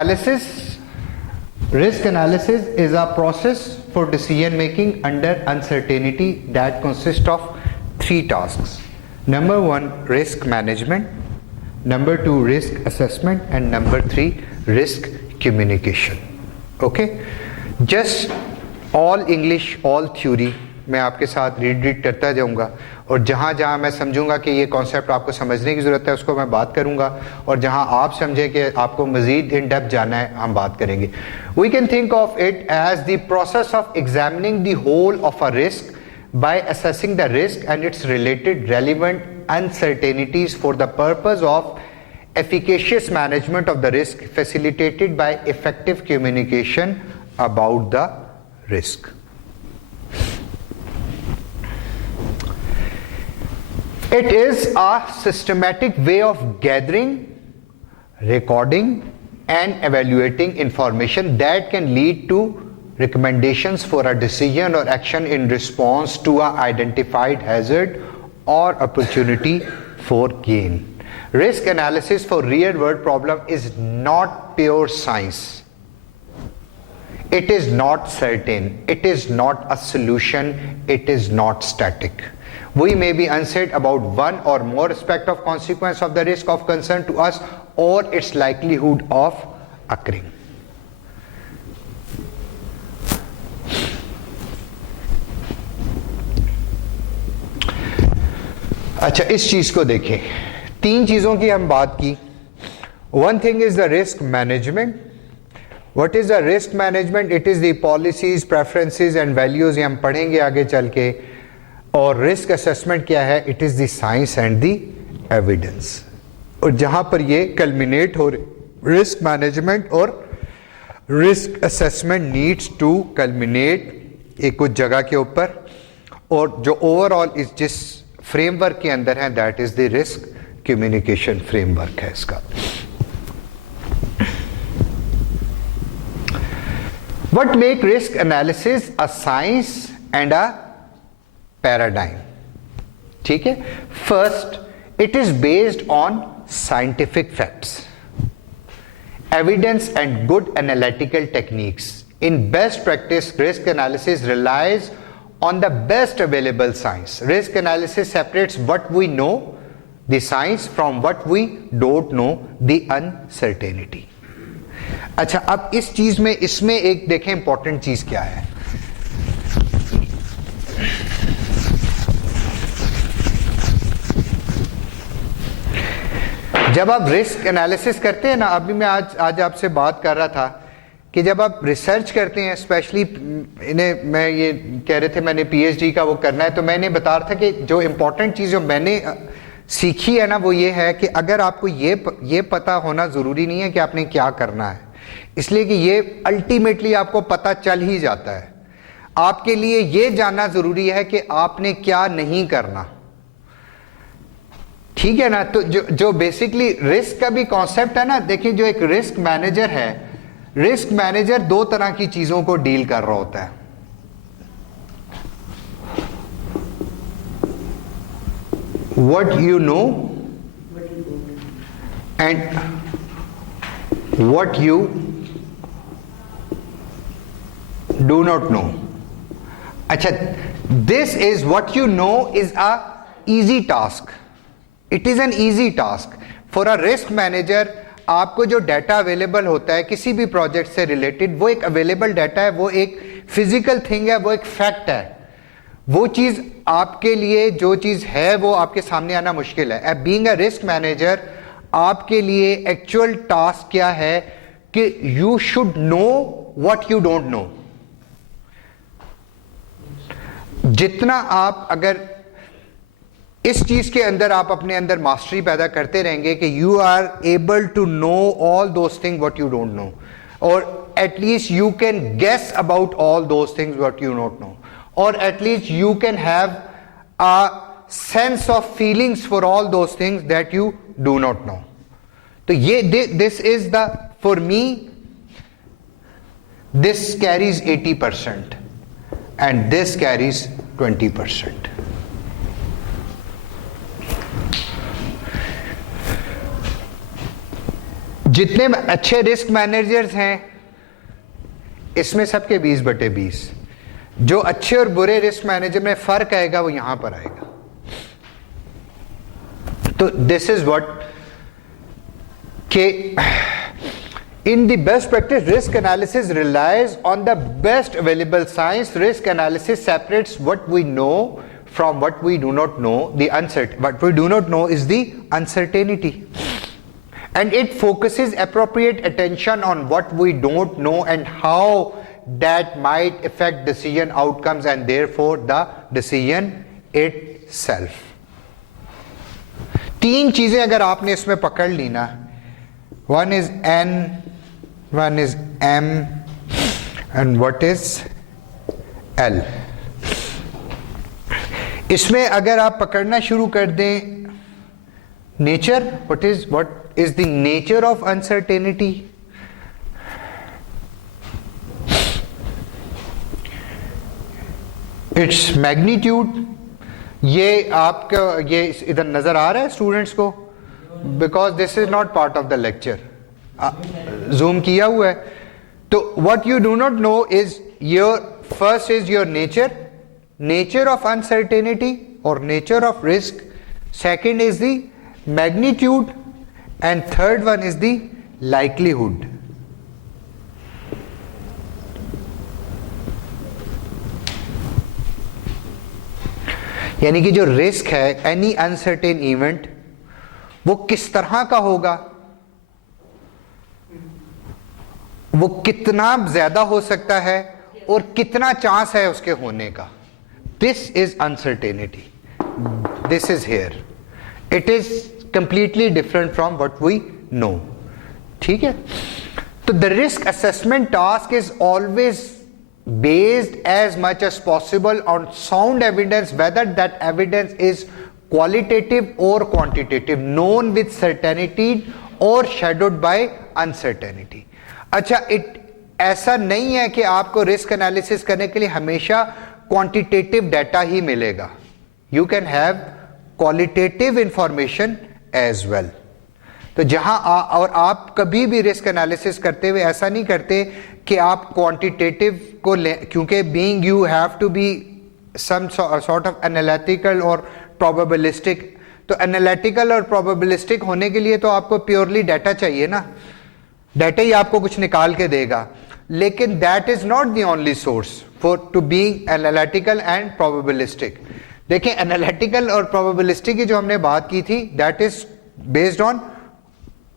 Analysis, risk analysis is a process for decision making under uncertainty that consists of three tasks. Number one, risk management. Number two, risk assessment. And number three, risk communication. Okay? Just all English, all theory मैं आपके साथ read करता जाऊंगा और जहाँ जहाँ मैं समझूंगा कि ये कॉन्सेप्ट आपको समझने की ज़रूरत है उसको मैं बात करूंगा और जहाँ आप समझें कि आपको मज़ीद इन डेप्थ जाना है हम बात करेंगे. We can think of it as the process of examining the whole of a risk by assessing the risk and its related relevant uncertainties for the purpose of efficacious management of the risk facilitated by effective communication about the risk. It is a systematic way of gathering, recording and evaluating information that can lead to recommendations for a decision or action in response to a identified hazard or opportunity for gain. Risk analysis for real world problem is not pure science. It is not certain. It is not a solution. It is not static. We may be uncertain about one or more aspect of consequence of the risk of concern to us or its likelihood of occurring. अच्छा, इस चीज को देखें. तीन चीजों की हम बात की. One thing is the risk management. What is the risk management? It is the policies, preferences and values. ये हम पढ़ेंगे आगे चल के. और रिस्क असेसमेंट क्या है? It is the science and the evidence. और जहां पर ये कल्मिनेट हो रहे, रिस्क मैनेजमेंट और risk assessment needs to culminate एक कुछ जगह के ऊपर. और जो ओवरऑल इस जिस फ्रेमवर्क के अंदर है that is the risk communication framework है इसका. What make risk analysis a science and a paradigm? ठीक है. First, it is based on scientific facts, evidence and good analytical techniques. In best practice risk analysis relies on the best available science. Risk analysis separates what we know, the science, from what we don't know, the uncertainty. अच्छा, अब इस चीज में इसमें एक देखें important चीज क्या है. जब आप रिस्क एनालिसिस करते हैं ना, अभी मैं आज आपसे बात कर रहा था कि जब आप रिसर्च करते हैं, स्पेशली इन्हें मैं ये कह रहे थे मैंने पीएचडी का वो करना है, तो मैंने बता रहा था कि जो इम्पोर्टेंट चीज़ जो मैंने सीखी है ना वो ये है कि अगर आपको ये पता होना ज़रूरी नहीं है कि आपने क्या करना है, इसलिए कि ये अल्टीमेटली आपको पता चल ही जाता है. आपके लिए ये जानना ज़रूरी है कि आपने क्या नहीं करना. ठीक है ना. तो जो बेसिकली रिस्क का भी कॉन्सेप्ट है ना, देखिए जो एक रिस्क मैनेजर है, रिस्क मैनेजर दो तरह की चीजों को डील कर रहा होता है. What you know and what you do not know. अच्छा, this is what you know is a easy task. It is an easy task for a risk manager. आपको जो डाटा अवेलेबल होता है किसी भी प्रोजेक्ट से रिलेटेड, वो एक अवेलेबल डाटा है, वो एक फिजिकल थिंग है, वो एक फैक्ट है. वो चीज आपके लिए जो चीज है वो आपके सामने आना मुश्किल है. बीइंग अ रिस्क मैनेजर आपके लिए एक्चुअल टास्क क्या है कि you should know what you don't no. जितना आप अगर इस चीज के अंदर आप अपने अंदर मास्टरी पैदा करते रहेंगे कि you are able to know all those things what you don't know, और at least you can guess about all those things what you not know, और at least you can have a sense of feelings for all those things that you do not know. तो ये this is the for me this carries 80% and this carries 20%. जितने अच्छे risk managers हैं इसमें सबके 20/20। जो अच्छे और बुरे रिस्क मैनेजर में फर्क आएगा वो यहां पर आएगा। तो दिस इज व्हाट के in the best practice, risk analysis relies on the best available science. Risk analysis separates what we know from what we do not know. What we do not know is the uncertainty, and it focuses appropriate attention on what we don't know and how that might affect decision outcomes and therefore the decision itself. तीन चीजें अगर आपने इसमें पकड़ ली ना, one is N, one is M, and what is L. इसमें अगर आप पकड़ना शुरू कर दें nature, what is the nature of uncertainty? Its magnitude. ये आपका ये इधर नजर आ रहा है स्टूडेंट्स को? Because this is not part of the lecture, zoom किया हुआ है। तो what you do not know is your first is your nature of uncertainty और nature of risk, second is the magnitude and third one is the likelihood. यानी कि जो risk है, any uncertain event, वो किस तरह का होगा, वो कितना ज्यादा हो सकता है और कितना चांस है उसके होने का। This is uncertainty, this is here, it is completely different from what we know. ठीक है, तो the risk assessment task is always based as much as possible on sound evidence, whether that evidence is qualitative or quantitative, known with certainty or shadowed by uncertainty. अच्छा, ऐसा नहीं है कि आपको risk analysis करने के लिए हमेशा क्वांटिटेटिव डाटा ही मिलेगा। You can have qualitative information as well. तो जहां और आप कभी भी रिस्क एनालिसिस करते हुए ऐसा नहीं करते कि आप क्वांटिटेटिव को ले, क्योंकि being you have to be some sort of analytical और प्रोबेबिलिस्टिक। तो एनालिटिकल और प्रोबेबिलिस्टिक होने के लिए तो आपको प्योरली डाटा चाहिए ना, डाटा ही आपको कुछ निकाल के देगा। लेकिन that is not the only source for to being analytical and probabilistic. देखिए, एनालिटिकल और प्रोबेबिलिस्टिक की जो हमने बात की थी, that is based on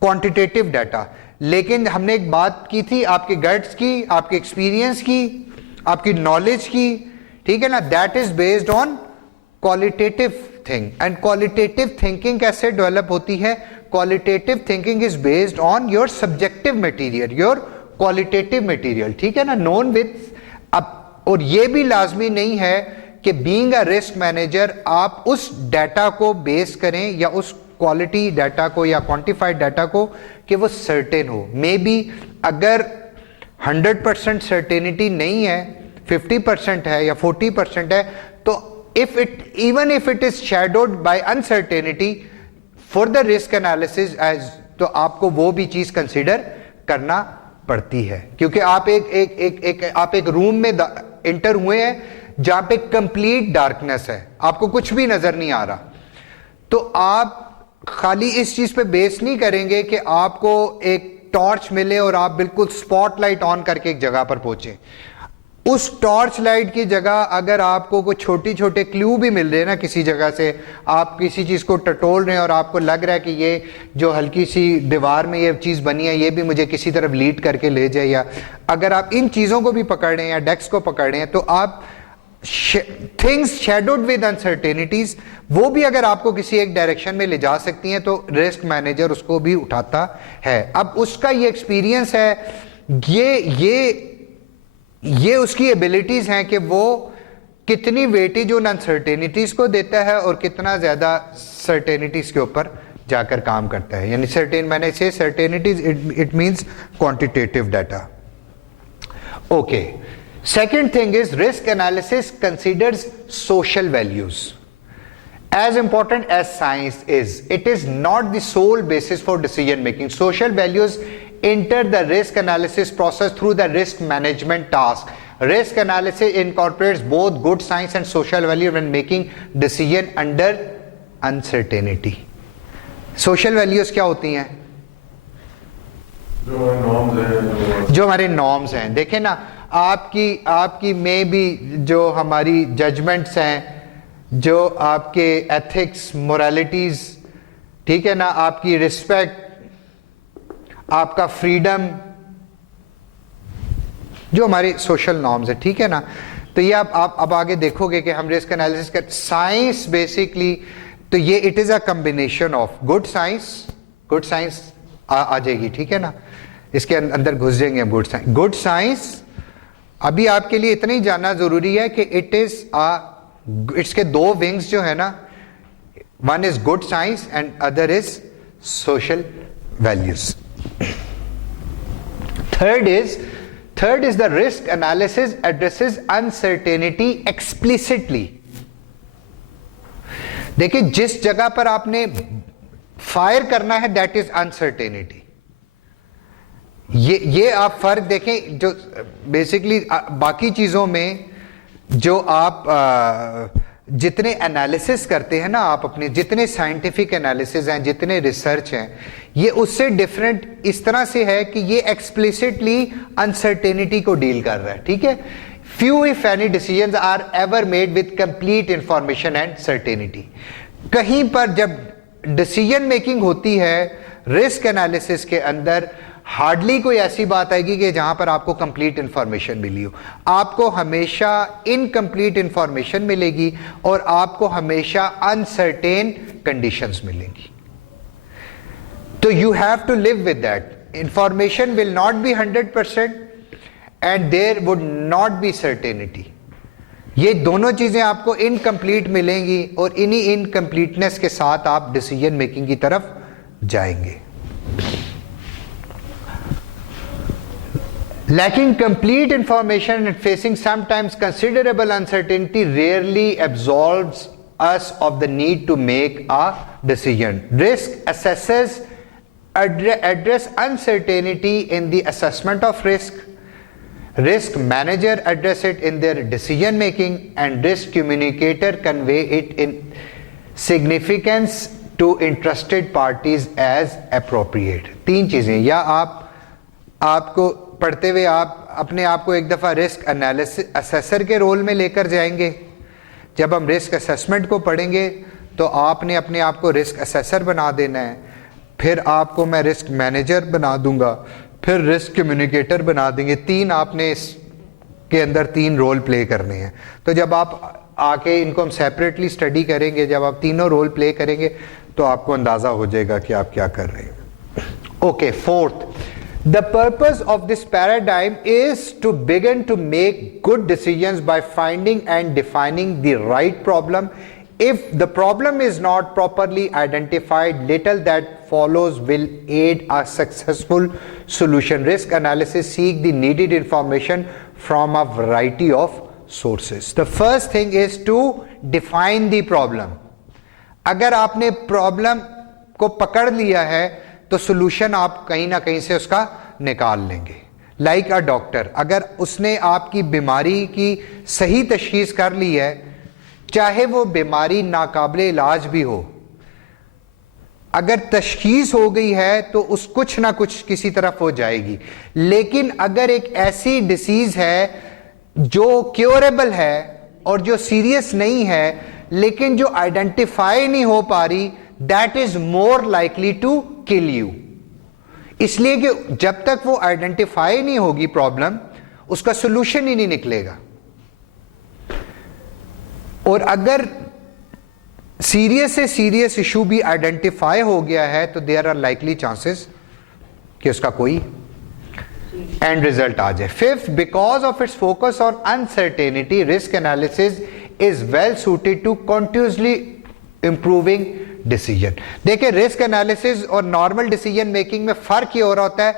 quantitative data. लेकिन हमने एक बात की थी आपके गट्स की, आपके एक्सपीरियंस की, आपकी नॉलेज की, ठीक है ना, that is based on qualitative thing. And qualitative thinking कैसे डेवलप होती है? Qualitative thinking is based on your subjective material, your qualitative material, ठीक है ना, नोन विद अब। और ये भी लाजमी नहीं है कि बीइंग अ रिस्क मैनेजर आप उस डाटा को बेस करें या उस क्वालिटी डाटा को या क्वांटिफाइड डाटा को कि वो सर्टेन हो। मे बी अगर 100% सर्टेनिटी नहीं है, 50% है या 40% है, तो even if it is shadowed by uncertainty for the risk analysis as, तो आपको वो भी चीज कंसिडर करना पड़ती है। क्योंकि आप एक रूम में इंटर हुए हैं जहां पे कंप्लीट डार्कनेस है, आपको कुछ भी नजर नहीं आ रहा, तो आप खाली इस चीज पे बेस नहीं करेंगे कि आपको एक टॉर्च मिले और आप बिल्कुल स्पॉटलाइट ऑन करके एक जगह पर पहुंचे। उस टॉर्च लाइट की जगह अगर आपको कोई छोटे छोटे क्लू भी मिल रहे हैं ना किसी जगह से, आप किसी चीज को टटोल रहे हैं और आपको लग रहा है कि ये जो हल्की सी दीवार में ये चीज बनी है ये भी मुझे किसी तरफ लीड करके ले जाए, या अगर आप इन चीजों को भी पकड़ रहे हैं या डेस्क को पकड़ रहे हैं, तो आप थिंग्स शैडोड विद अनसर्टेनिटीज, वो भी अगर आपको किसी एक डायरेक्शन में ले जा सकती हैं, तो रिस्क मैनेजर उसको भी उठाता है। अब उसका ये एक्सपीरियंस है, ये उसकी एबिलिटीज हैं कि वो कितनी वेटेज उन अनसर्टेनिटीज को देता है और कितना ज्यादा सर्टेनिटीज के ऊपर जाकर काम करता है। यानी सर्टेन, मैंने से certainties it means quantitative data. Okay, second thing is risk analysis considers social values As important as science is, it is not the sole basis for decision making. Social values enter the risk analysis process through the risk management task. Risk analysis incorporates both good science and social value when making decision under uncertainty. Social values क्या होती हैं? जो हमारे norms हैं. देखें ना, आपकी में भी जो हमारी जजमेंट्स हैं, जो आपके एथिक्स, मोरालिटीज, ठीक है ना, आपकी रिस्पेक्ट, आपका फ्रीडम, जो हमारे सोशल नॉर्म्स है, ठीक है ना. तो ये आप अब आगे देखोगे कि हम रिस्क एनालिसिस कर साइंस बेसिकली, तो ये it is a combination of good science आ जाएगी, ठीक है ना. इसके अंदर घुस जाएंगे हम. गुड साइंस अभी आपके लिए इतना ही जानना जरूरी है कि इसके दो विंग्स जो है ना, one is good science and other is social values. Third is the risk analysis addresses uncertainty explicitly. देखिए, जिस जगह पर आपने फायर करना है दैट इज अनसर्टेनिटी. ये आप फर्क देखें. जो बेसिकली बाकी चीजों में जो आप जितने एनालिसिस करते हैं ना, आप अपने जितने साइंटिफिक एनालिसिस हैं, जितने रिसर्च हैं, ये उससे डिफरेंट इस तरह से है कि ये एक्सप्लिसिटली अनसर्टेनिटी को डील कर रहा है, ठीक है. Few if any decisions are ever made with complete information and certainty. कहीं पर जब डिसीजन मेकिंग होती है रिस्क एनालिसिस के अंदर, हार्डली कोई ऐसी बात आएगी कि जहां पर आपको कंप्लीट इंफॉर्मेशन मिली हो. आपको हमेशा इनकंप्लीट इंफॉर्मेशन मिलेगी और आपको हमेशा अनसर्टेन कंडीशंस मिलेंगी. तो you have to live with that. Information will not be 100% and there would not be certainty. ये दोनों चीजें आपको इनकंप्लीट मिलेंगी और इन्हीं इनकंप्लीटनेस के साथ आप डिसीजन मेकिंग की तरफ जाएंगे. Lacking complete information and facing sometimes considerable uncertainty rarely absolves us of the need to make a decision. Risk assessors address uncertainty in the assessment of risk. Risk manager address it in their decision making, and risk communicator convey it in significance to interested parties as appropriate. तीन चीजें, या आपको पढ़ते हुए आप अपने आप को एक दफ़ा रिस्क एनालिसिस असेसर के रोल में लेकर जाएंगे. जब हम रिस्क असेसमेंट को पढ़ेंगे तो आपने अपने आप को रिस्क असेसर बना देना है. फिर आपको मैं रिस्क मैनेजर बना दूंगा, फिर रिस्क कम्युनिकेटर बना देंगे. तीन आपने इसके अंदर तीन रोल प्ले करने हैं. तो जब आप आके इनको हम सेपरेटली स्टडी करेंगे, जब आप तीनों रोल प्ले करेंगे तो आपको अंदाज़ा हो जाएगा कि आप क्या कर रहे हैं. Okay, fourth, the purpose of this paradigm is to begin to make good decisions by finding and defining the right problem. If the problem is not properly identified, little that follows will aid a successful solution. Risk analysis seek the needed information from a variety of sources. The first thing is to define the problem. अगर आपने problem को पकड़ लिया है तो solution आप कहीं ना कहीं से उसका निकाल लेंगे. लाइक अ डॉक्टर, अगर उसने आपकी बीमारी की सही तशखीस कर ली है, चाहे वो बीमारी नाकाबिले इलाज भी हो, अगर तशखीस हो गई है तो उस कुछ ना कुछ किसी तरफ हो जाएगी. लेकिन अगर एक ऐसी डिसीज है जो क्योरेबल है और जो सीरियस नहीं है लेकिन जो आइडेंटिफाई नहीं हो पा रही, that is more likely to kill you. इसलिए कि जब तक वो आइडेंटिफाई नहीं होगी प्रॉब्लम, उसका सोल्यूशन ही नहीं निकलेगा. और अगर सीरियस से सीरियस इशू भी आइडेंटिफाई हो गया है तो देयर आर लाइकली चांसेस कि उसका कोई एंड रिजल्ट आ जाए. Fifth, because of its focus on uncertainty, risk analysis is well suited to continuously improving decision. देखिए, रिस्क एनालिसिस और नॉर्मल डिसीजन मेकिंग में फर्क ये हो रहा होता है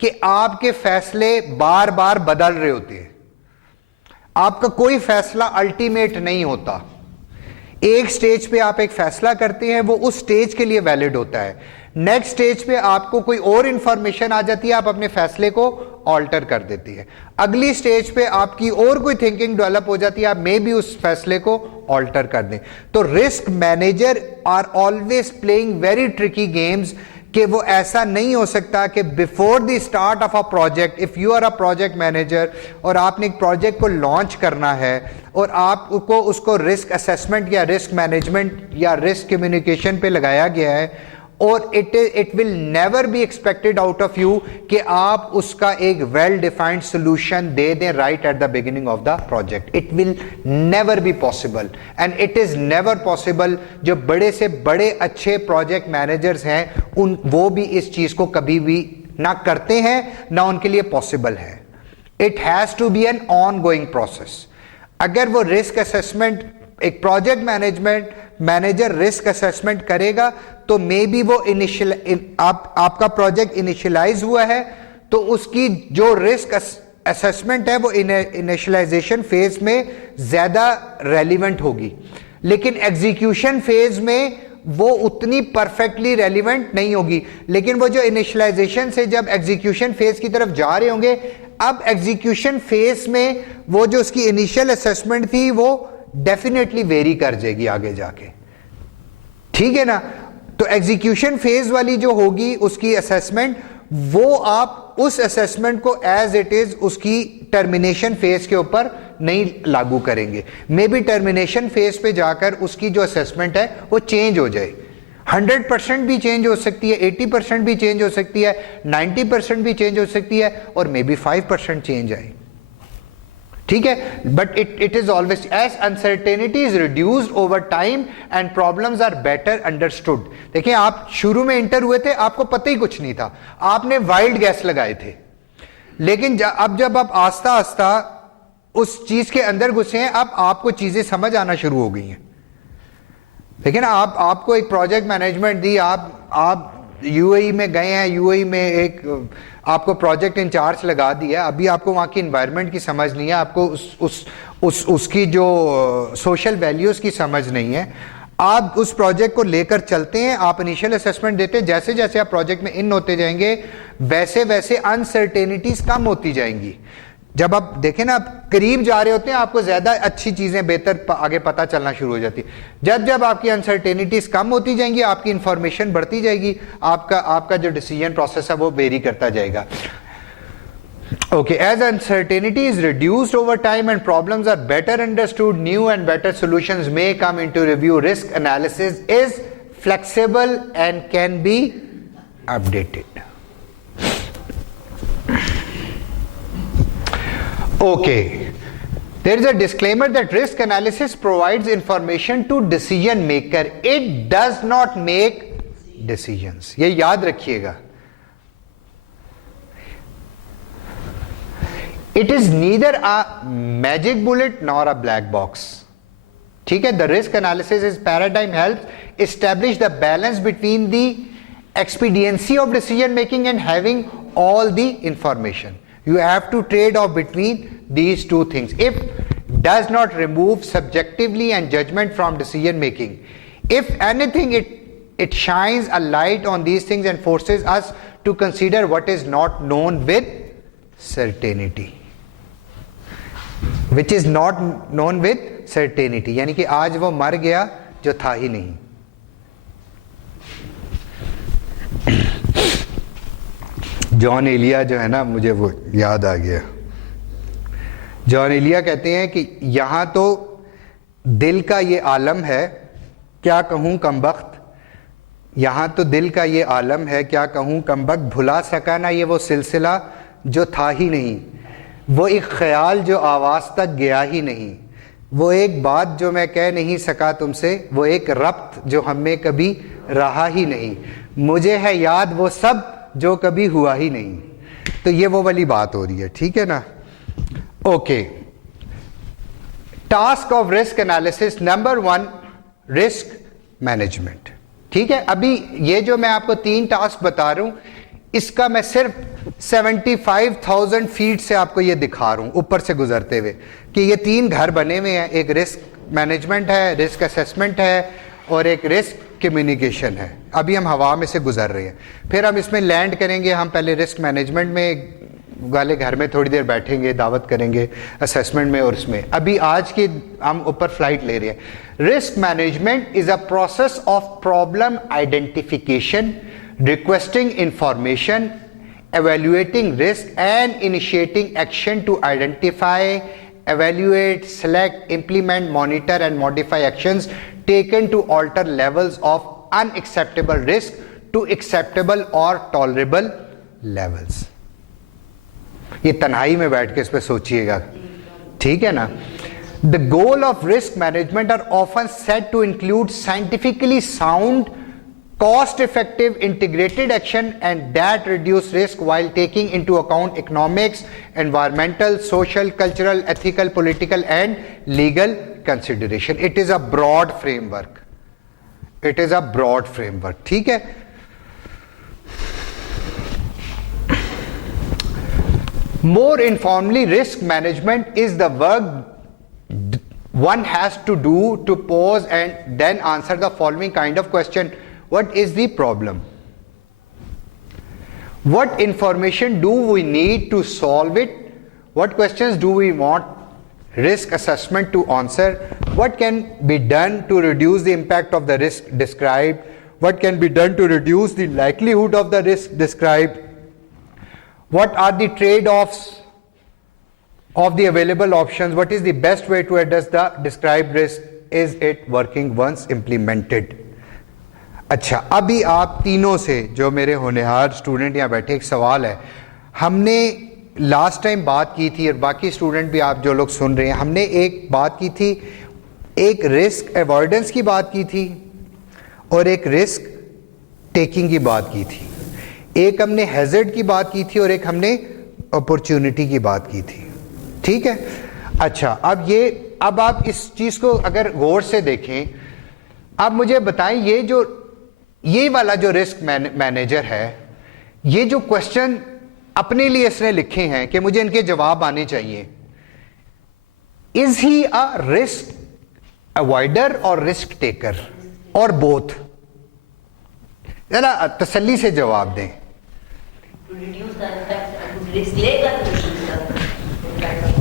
कि आपके फैसले बार बार बदल रहे होते हैं. आपका कोई फैसला अल्टीमेट नहीं होता. एक स्टेज पे आप एक फैसला करते हैं, वो उस स्टेज के लिए वैलिड होता है। नेक्स्ट स्टेज पे आपको कोई और इंफॉर्मेशन आ जाती है, आप अपने फैसले को ऑल्टर कर देती है। अगली स्टेज पे आपकी और कोई थिंकिंग डेवलप हो जाती है, आप मे भी उस फैसले को ऑल्टर कर दें। तो risk manager are always playing very tricky games, कि वो ऐसा नहीं हो सकता कि before the start of a project, if you are a project manager और आपने एक प्रोजेक्ट को लॉन्च करना है और आपको उसको रिस्क असेसमेंट या रिस्क मैनेजमेंट या रिस्क कम्युनिकेशन पे लगाया गया है, और it will never be expected out of you कि आप उसका एक वेल डिफाइंड सोल्यूशन दे दें right at the beginning of the project. It will never be possible, and it is never possible. जो बड़े से बड़े अच्छे प्रोजेक्ट मैनेजर्स हैं वो भी इस चीज को कभी भी ना करते हैं, ना उनके लिए पॉसिबल है। It has to be an ongoing process. अगर वो रिस्क असेसमेंट, एक project management manager risk assessment करेगा, तो मे बी वो आपका प्रोजेक्ट इनिशियलाइज हुआ है, तो उसकी जो रिस्क असेसमेंट है वो इनिशियलाइजेशन फेज में ज्यादा रेलिवेंट होगी, लेकिन एग्जीक्यूशन फेज में वो उतनी परफेक्टली रेलिवेंट नहीं होगी। लेकिन वो जो इनिशियलाइजेशन से जब एग्जीक्यूशन फेज की तरफ जा रहे होंगे, अब एग्जीक्यूशन फेज में वो जो उसकी इनिशियल असेसमेंट थी वो डेफिनेटली वेरी कर जाएगी आगे जाके, ठीक है ना। तो एग्जीक्यूशन फेज वाली जो होगी उसकी असेसमेंट, वो आप उस असेसमेंट को एज इट इज उसकी टर्मिनेशन फेज के ऊपर नहीं लागू करेंगे। मे बी टर्मिनेशन फेज पे जाकर उसकी जो असेसमेंट है वो चेंज हो जाए, 100% भी चेंज हो सकती है, 80% भी चेंज हो सकती है, 90% भी चेंज हो सकती है, और मे बी 5% चेंज आए, ठीक है। But it is always as uncertainty is reduced over time and problems are better understood. देखिए, आप शुरू में इंटर हुए थे, आपको पता ही कुछ नहीं था, आपने वाइल्ड गैस लगाए थे, लेकिन अब जब आप आस्ता आस्ता उस चीज के अंदर घुसे हैं, अब आपको चीजें समझ आना शुरू हो गई हैं। देखिए ना, आपको एक प्रोजेक्ट मैनेजमेंट दी, आप यूएई में गए हैं, यूएई में एक आपको प्रोजेक्ट इंचार्ज लगा दिया, अभी आपको वहाँ की एनवायरनमेंट की समझ नहीं है, आपको उसकी जो सोशल वैल्यूज की समझ नहीं है। आप उस प्रोजेक्ट को लेकर चलते हैं, आप इनिशियल असेसमेंट देते हैं, जैसे जैसे आप प्रोजेक्ट में इन होते जाएंगे वैसे वैसे अनसर्टेनिटीज कम होती जाएंगी। जब आप देखें ना, आप करीब जा रहे होते हैं, आपको ज्यादा अच्छी चीजें बेहतर आगे पता चलना शुरू हो जाती है। जब जब आपकी अनसर्टेनिटीज कम होती जाएंगी, आपकी इंफॉर्मेशन बढ़ती जाएगी, आपका जो डिसीजन प्रोसेस है वो वेरी करता जाएगा। Okay, as uncertainty is reduced over time and problems are better understood, new and better solutions may come into review. Risk analysis is flexible and can be updated. Okay, there is a disclaimer that risk analysis provides information to decision maker. It does not make decisions. ये याद रखिएगा। It is neither a magic bullet nor a black box. ठीक है, the risk analysis is paradigm helps establish the balance between the expediency of decision making and having all the information. You have to trade off between these two things. If does not remove subjectively and judgment from decision making. If anything, it shines a light on these things and forces us to consider what is not known with certainty. Which is not known with certainty. यानी कि आज वो मर गया जो था ही नहीं। John Elia जो है ना, मुझे वो याद आ गया। जॉन एलिया कहते हैं कि यहां तो दिल का ये आलम है, क्या कहूं कमबख्त, यहां तो दिल का ये आलम है, क्या कहूं कमबख्त, भुला सका ना ये वो सिलसिला जो था ही नहीं, वो एक ख्याल जो आवाज तक गया ही नहीं, वो एक बात जो मैं कह नहीं सका तुमसे, वो एक रब्त जो हमें कभी रहा ही नहीं, मुझे है याद वो सब जो कभी हुआ ही नहीं। तो ये वो वाली बात हो रही है, ठीक है ना। Okay, task of risk analysis number 1, risk management. ठीक है, अभी ये जो मैं आपको 3 टास्क बता रहा हूं, इसका मैं सिर्फ 75,000 फीट से आपको ये दिखा रहा हूं ऊपर से गुजरते हुए कि ये 3 घर बने हुए हैं, एक रिस्क मैनेजमेंट है, रिस्क असेसमेंट है और एक रिस्क कम्युनिकेशन है। अभी हम हवा में से गुजर रहे हैं, फिर हम इसमें लैंड करेंगे। हम पहले रिस्क मैनेजमेंट में वाले घर में थोड़ी देर बैठेंगे, दावत करेंगे असेसमेंट में और इसमें। अभी आज की हम ऊपर फ्लाइट ले रहे हैं। Risk management is a process of problem identification, requesting information, evaluating risk and initiating action to identify, evaluate, select, implement, monitor and modify actions taken to alter levels of unacceptable risk to acceptable or tolerable levels. ये तन्हाई में बैठ के इस पे सोचिएगा, ठीक है ना? The goal of risk management are often said to include scientifically sound, cost-effective integrated action and that reduce risk while taking into account economics, environmental, social, cultural, ethical, political and legal consideration. It is a broad framework. It is a broad framework. ठीक है? More informally, risk management is the work one has to do to pose and then answer the following kind of question. What is the problem? What information do we need to solve it? What questions do we want risk assessment to answer? What can be done to reduce the impact of the risk described? What can be done to reduce the likelihood of the risk described? What are the trade-offs of the available options? What is the best way to address the described risk? Is it working once implemented? अच्छा, अभी आप तीनों से जो मेरे होनहार student यहाँ बैठे, एक सवाल है। हमने लास्ट टाइम बात की थी और बाकी स्टूडेंट भी आप जो लोग सुन रहे हैं, हमने एक बात की थी, एक रिस्क अवॉइडेंस की बात की थी और एक रिस्क टेकिंग की बात की थी। एक हमने हैजर्ड की बात की थी और एक हमने अपॉर्चुनिटी की बात की थी, ठीक है? अच्छा, अब आप इस चीज को अगर गौर से देखें, आप मुझे बताएं, ये वाला जो रिस्क मैनेजर है, ये जो क्वेश्चन अपने लिए इसने लिखे हैं कि मुझे इनके जवाब आने चाहिए, इज ही अ रिस्क अवॉइडर और रिस्क टेकर और बोथ? जरा तसल्ली से जवाब दें।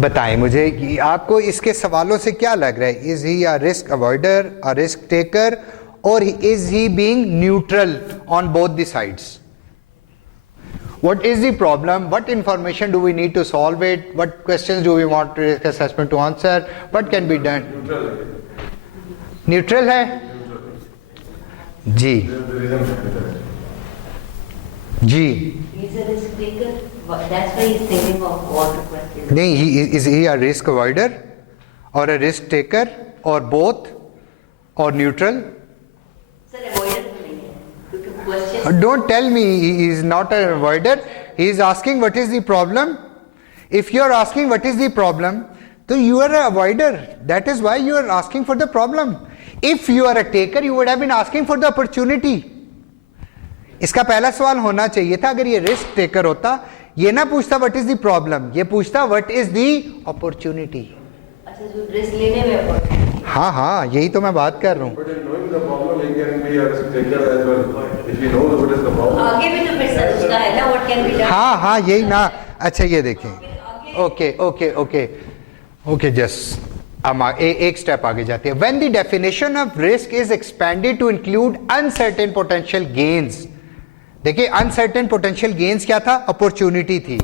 बताएं मुझे कि आपको इसके सवालों से क्या लग रहा है? Is he a risk avoider, a risk taker, or is he being neutral on both the sides? What is the problem? What information do we need to solve it? What questions do we want risk assessment to answer? What can be done? Neutral है? जी जी। He's a risk taker. That's why he's thinking of all the questions. नहीं, is he a risk avoider or a risk taker or both or neutral? Sir, avoider नहीं है, क्योंकि questions. Don't tell me he is not an avoider. He is asking what is the problem. If you are asking what is the problem, then you are an avoider. That is why you are asking for the problem. If you are a taker, you would have been asking for the opportunity. इसका पहला सवाल होना चाहिए था, अगर ये risk taker होता, ये ना पूछता व्हाट इज द प्रॉब्लम, ये पूछता व्हाट इज द अपॉर्चुनिटी। अच्छा, जो रिस्क लेने में opportunity. हाँ हाँ, यही तो मैं बात कर रहा हूँ। आगे भी तो फिर सर उसका है ना, what can be done. हाँ हाँ, यही ना। अच्छा, ये देखें, okay okay okay okay, just हम एक स्टेप आगे जाते हैं। When the definition of risk is expanded to include uncertain potential gains. देखिए, अनसर्टेन पोटेंशियल गेन्स क्या था? अपॉर्चुनिटी थी,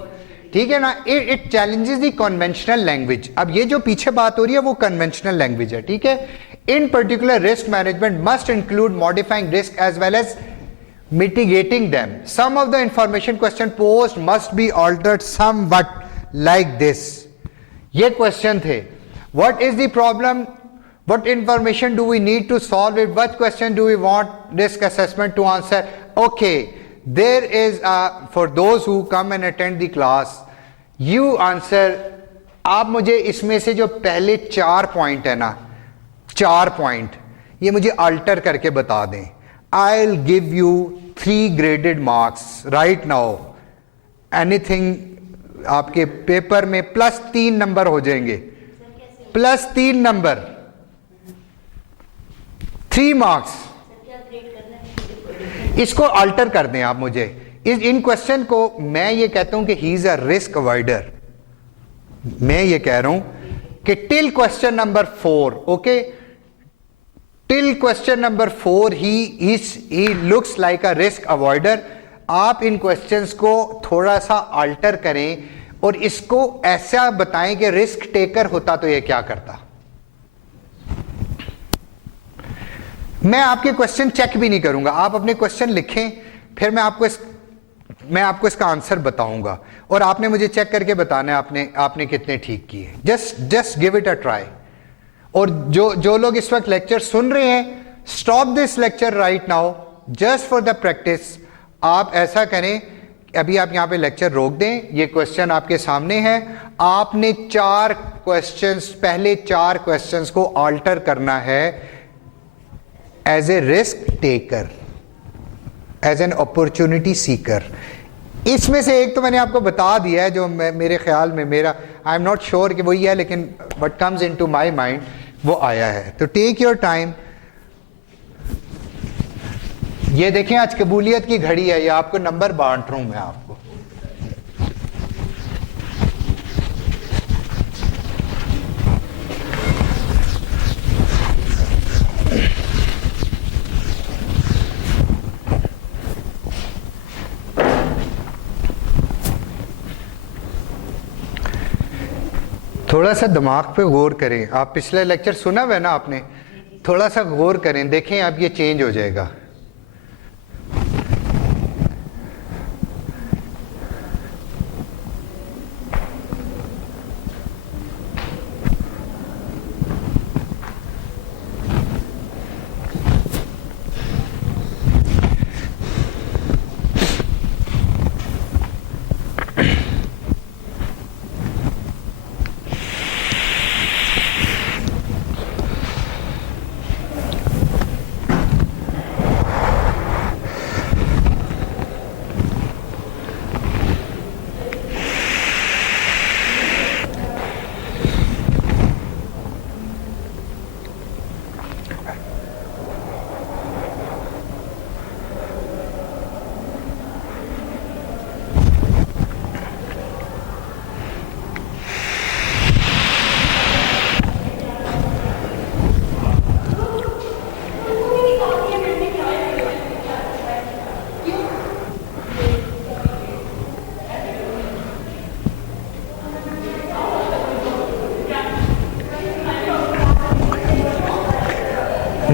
ठीक है ना? It challenges the conventional language. अब ये जो पीछे बात हो रही है वो कन्वेंशनल लैंग्वेज है, ठीक है? In particular risk management must include modifying risk as well as mitigating them. Some of the information question posed must be altered somewhat like this. ये question थे, what is the problem, what information do we need to solve it, what question do we want risk assessment to answer. Okay, there is for those who come and attend the class, you answer. आप मुझे इसमें से जो पहले 4 point है ना, 4 point, ये मुझे अल्टर करके बता दें। I'll give you 3 graded marks right now. Anything आपके पेपर में +3 नंबर हो जाएंगे, +3 नंबर। 3 मार्क्स। सर क्या ग्रेड करना है? इसको अल्टर कर दें आप मुझे। इन क्वेश्चन को मैं ये कहता हूं कि ही इज अ रिस्क अवॉइडर। मैं ये कह रहा हूं कि till question number 4, okay, till question number 4 he looks like a risk avoider. आप इन क्वेश्चंस को थोड़ा सा अल्टर करें और इसको ऐसा बताएं कि रिस्क टेकर होता तो ये क्या करता। मैं आपके क्वेश्चन चेक भी नहीं करूंगा, आप अपने क्वेश्चन लिखें, फिर मैं आपको इसका आंसर बताऊंगा और आपने मुझे चेक करके बताना है आपने कितने ठीक किए। Just give it a try. और जो लोग इस वक्त लेक्चर सुन रहे हैं, stop this lecture right now just for the practice. आप ऐसा करें, अभी आप यहां पे लेक्चर रोक दें, ये क्वेश्चन आपके सामने है, आपने 4 क्वेश्चंस, पहले 4 क्वेश्चंस को अल्टर करना है as a risk taker, as an opportunity seeker. इसमें से एक तो मैंने आपको बता दिया है, जो मेरे ख्याल में, मेरा आई एम नॉट श्योर कि वही है, लेकिन what comes into my mind वो आया है। तो टेक योर टाइम। ये देखें, आज कबूलियत की घड़ी है, ये आपको नंबर बांट रहा हूं मैं आपको। थोड़ा सा दिमाग पे गौर करें। आप पिछले लेक्चर सुना हुआ है ना आपने, थोड़ा सा गौर करें, देखें अब ये चेंज हो जाएगा।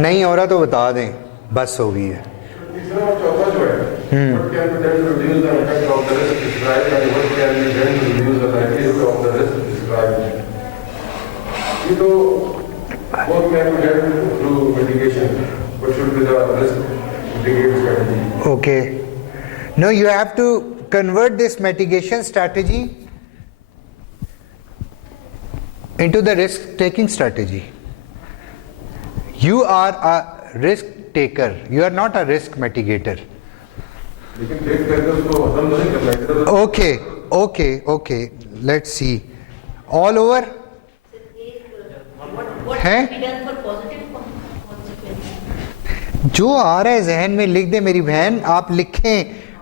नहीं हो रहा तो बता दें, बस हो गई है। तीसरा और चौथा जो है, what can be done to reduce the impact of the risk described and what can be done to reduce the likelihood of the risk described? ये तो what can be done through mitigation? What should be the risk mitigation strategy? Okay. Now you have to convert this mitigation strategy into the risk taking strategy. You are a risk taker, you are not a risk mitigator. लेकिन take करके उसको खत्म तो नहीं करना है। Okay, let's see. All over? What है? can be done for positive consequences? जो आ रहा है जहन में लिख दे मेरी बहन, आप लिखें,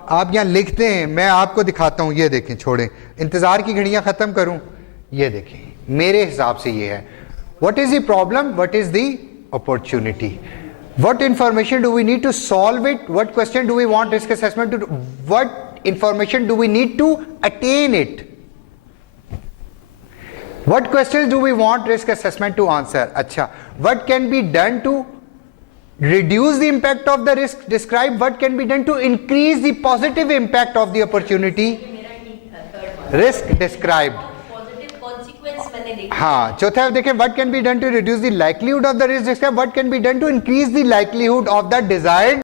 आप यहाँ लिखते हैं, मैं आपको दिखाता हूँ। ये देखें, छोड़ें, इंतजार की घड़ियां खत्म करूं। ये देखें, मेरे हिसाब से ये है, what is the problem, what is the opportunity, what information do we need to solve it, what question do we want risk assessment to do, what information do we need to attain it, what questions do we want risk assessment to answer. अच्छा, what can be done to reduce the impact of the risk described, what can be done to increase the positive impact of the opportunity risk described. Positive consequence मैंने देखा। हाँ, चौथा देखें, what can be done to reduce the likelihood of the risk described, what can be done to increase the likelihood of the desired